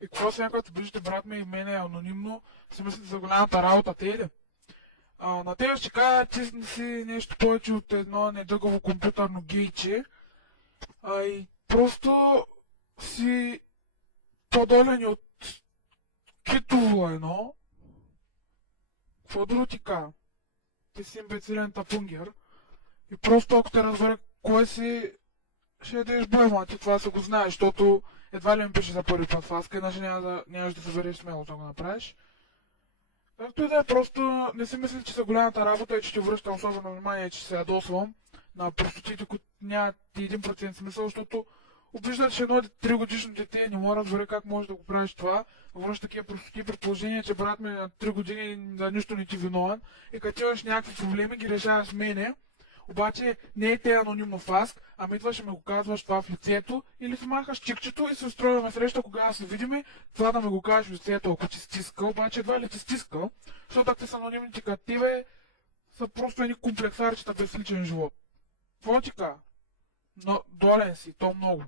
И какво сега, като виждате брат ми и мене е анонимно, си мислите за голямата работа, те ли? На тебе ще кажа, ти не си нещо повече от едно недъгово компютърно гейче, и просто си по-долен от китово едно. Какво друго ти кажа? Ти си имбецилен тапунгер. И просто ако те разбере кой си, ще ядеш бой, ма ти това се го знаеш, защото едва ли ми пише за първи път фаска, иначе нямаш да събереш смело да го направиш. Както и да е, просто не си мисли, че са голямата работа и че ти връщам особено внимание, че се ядосвам на простотите, които нямат 1% смисъл, защото обиждат, че едно 3-годишно дете не може да разбере как може да го правиш това, връща такива простоти при положение, че брат ми на 3 години за нищо не ти виновен и като имаш някакви проблеми ги решаваш с мене, обаче не е те анонимно фаск, ами идваш и ми го казваш това в лицето или смахаш чикчето и се устроиваме среща, кога се видиме, това да ми го кажеш в лицето, ако ти стиска, обаче едва ли ти стиска, защото ако те са анонимните като тебе, са просто едни комплексарчета без личен живот. Какво ти кажа? Но долен си, то много.